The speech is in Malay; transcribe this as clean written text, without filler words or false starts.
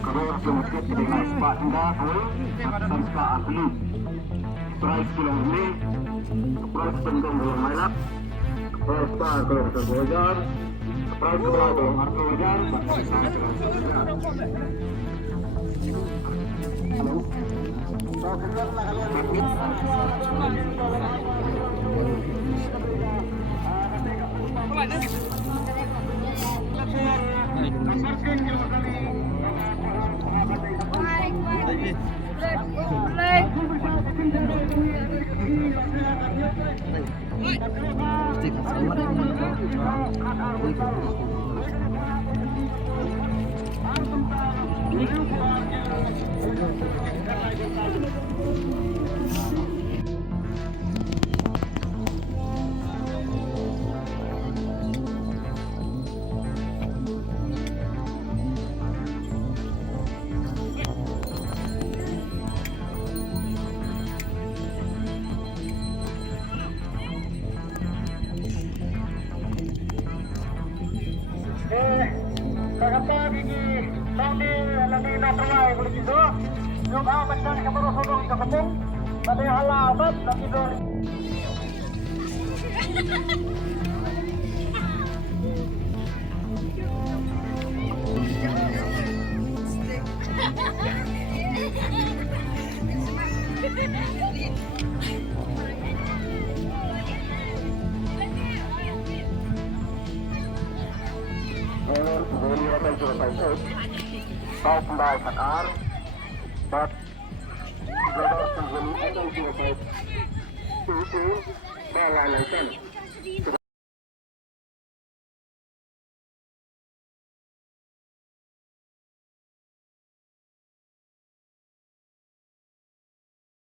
Kabar kemudian dengan Pak Indah tanpa ahli. Price kilang ini, price tentang bulan Maret, price Pak kalau kita belajar, price berapa harga wajar, halo. Selamat pagi Saudi lagi nak ramai boleh gitu. Yung amat na kamarusong sa kapong. Pati halabat lagi doon. Kau kembali ke ar, but berada di sini ada juga itu balasan.